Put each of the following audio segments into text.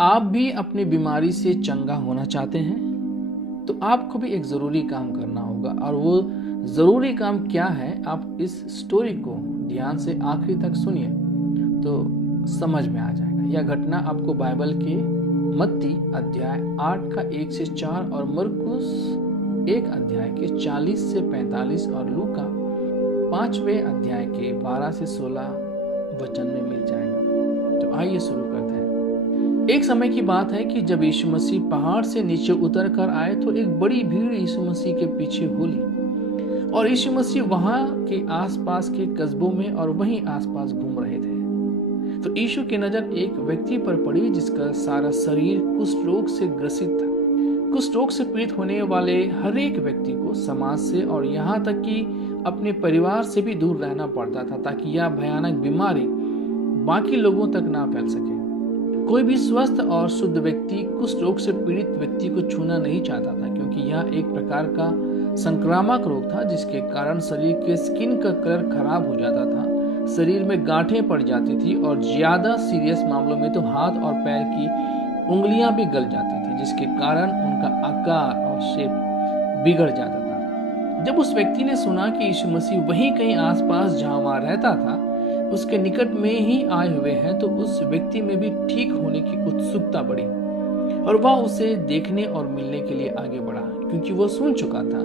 आप भी अपनी बीमारी से चंगा होना चाहते हैं? तो आपको भी एक ज़रूरी काम करना होगा, और वो ज़रूरी काम क्या है, आप इस स्टोरी को ध्यान से आखिरी तक सुनिए तो समझ में आ जाएगा। यह घटना आपको बाइबल के मत्ती अध्याय 8 का 1 से 4 और मरकुस 1 अध्याय के 40 से 45 और लूका 5वें अध्याय के 12 से 16 वचन में मिल जाएगा। तो आइए शुरू करते हैं। एक समय की बात है कि जब यीशु मसीह पहाड़ से नीचे उतर कर आए तो एक बड़ी भीड़ यीशु मसीह के पीछे हो ली, और यीशु मसीह वहां के आसपास के कस्बों में और वहीं आसपास घूम रहे थे। तो यीशु की नजर एक व्यक्ति पर पड़ी जिसका सारा शरीर कुष्ठ रोग से ग्रसित था। कुष्ठ रोग से पीड़ित होने वाले हर एक व्यक्ति को समाज से और यहाँ तक कि अपने परिवार से भी दूर रहना पड़ता था, ताकि यह भयानक बीमारी बाकी लोगों तक ना फैल सके। कोई भी स्वस्थ और शुद्ध व्यक्ति कुष्ठ रोग से पीड़ित व्यक्ति को छूना नहीं चाहता था, क्योंकि यह एक प्रकार का संक्रामक रोग था जिसके कारण शरीर के स्किन का कलर खराब हो जाता था, शरीर में गांठें पड़ जाती थी, और ज्यादा सीरियस मामलों में तो हाथ और पैर की उंगलियां भी गल जाती थी, जिसके कारण उनका आकार और शेप बिगड़ जाता था। जब उस व्यक्ति ने सुना कि यीशु मसीह वहीं कहीं आसपास जहां वहां रहता था उसके निकट में ही आए हुए हैं, तो उस व्यक्ति में भी ठीक होने की उत्सुकता बढ़ी, और वह उसे देखने और मिलने के लिए आगे बढ़ा, क्योंकि वह सुन चुका था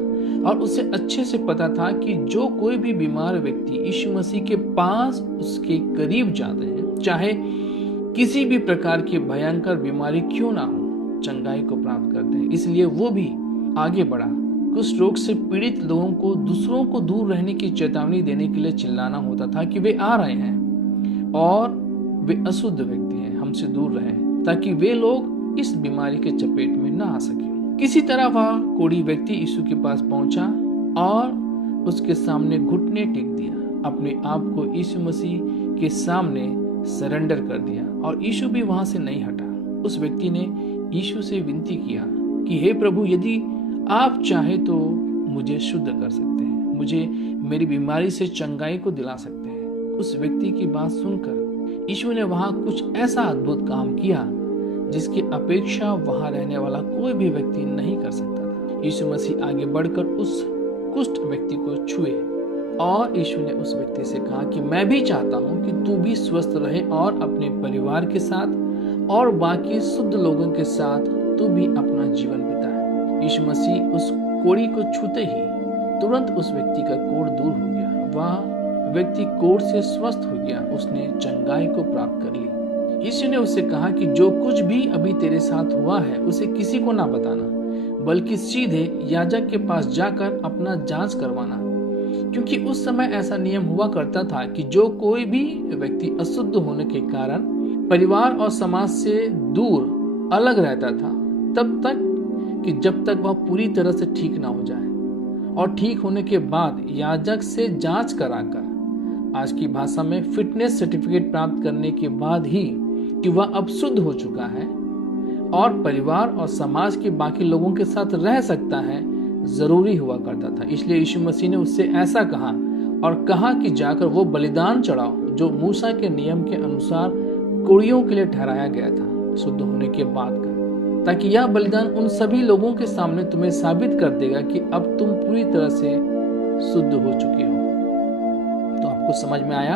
और उसे अच्छे से पता था कि जो कोई भी बीमार व्यक्ति यीशु मसीह के पास उसके करीब जाते हैं, चाहे किसी भी प्रकार की भयंकर बीमारी क्यों ना हो, चंगाई को प्राप्त करते हैं। इसलिए वो भी आगे बढ़ा। कुष्ठ रोग से पीड़ित लोगों को दूसरों को दूर रहने की चेतावनी देने के लिए चिल्लाना होता था कि वे आ रहे हैं और वे अशुद्ध व्यक्ति हैं, हमसे दूर रहें, ताकि वे लोग इस बीमारी के चपेट में न आ सके। किसी तरह वह कोढ़ी व्यक्ति यीशु के पास पहुंचा और उसके सामने घुटने टेक दिया, अपने आप को यीशु मसीह के सामने सरेंडर कर दिया, और यीशु भी वहां से नहीं हटा। उस व्यक्ति ने यीशु से विनती किया कि हे प्रभु, यदि आप चाहे तो मुझे शुद्ध कर सकते हैं, मुझे मेरी बीमारी से चंगाई को दिला सकते हैं। उस व्यक्ति की बात सुनकर यीशु ने वहां कुछ ऐसा अद्भुत काम किया जिसकी अपेक्षा वहां रहने वाला कोई भी व्यक्ति नहीं कर सकता था। यीशु मसीह आगे बढ़कर उस कुष्ठ व्यक्ति को छुए, और यीशु ने उस व्यक्ति से कहा कि मैं भी चाहता हूं कि तू भी स्वस्थ रहे और अपने परिवार के साथ और बाकी शुद्ध लोगों के साथ तू भी अपना जीवन बिताए। यीशु मसीह उस कोढ़ी को छूते ही तुरंत उस व्यक्ति का कोढ़ दूर हो गया। वह व्यक्ति कोढ़ से स्वस्थ हो गया, उसने चंगाई को प्राप्त कर ली। यीशु ने उससे कहा कि जो कुछ भी अभी तेरे साथ हुआ है उसे किसी को ना बताना, बल्कि सीधे याजक के पास जाकर अपना जांच करवाना, क्योंकि उस समय ऐसा नियम हुआ करता था कि जो कोई भी व्यक्ति अशुद्ध होने के कारण परिवार और समाज से दूर अलग रहता था, तब तक कि जब तक वह पूरी तरह से ठीक ना हो जाए, और ठीक होने के बाद याजक से जांच कराकर, आज की भाषा में फिटनेस सर्टिफिकेट प्राप्त करने के बाद ही कि वह अब शुद्ध हो चुका है और परिवार और समाज के बाकी लोगों के साथ रह सकता है, जरूरी हुआ करता था। इसलिए यीशु मसीह ने उससे ऐसा कहा और कहा कि जाकर वो बलिदान चढ़ाओ जो मूसा के नियम के अनुसार कोढ़ियों के लिए ठहराया गया था शुद्ध होने के बाद का, ताकि यह बलिदान उन सभी लोगों के सामने तुम्हें साबित कर देगा कि अब तुम पूरी तरह से शुद्ध हो चुके हो। तो आपको समझ में आया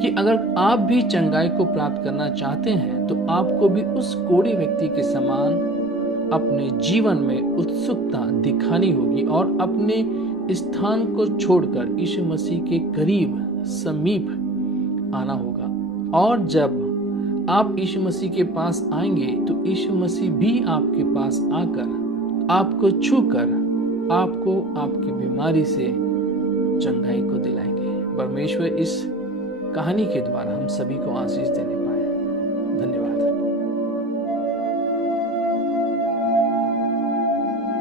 कि अगर आप भी चंगाई को प्राप्त करना चाहते हैं तो आपको भी उस कोढ़ी व्यक्ति के समान अपने जीवन में उत्सुकता दिखानी होगी और अपने स्थान को छोड़कर यीशु मसीह के करीब समीप आना होगा। और जब आप यीशु मसीह के पास आएंगे तो यीशु मसीह भी आपके पास आकर आपको छूकर आपको आपकी बीमारी से चंगाई को दिलाएंगे। परमेश्वर इस कहानी के द्वारा हम सभी को आशीष देने पाए। धन्यवाद।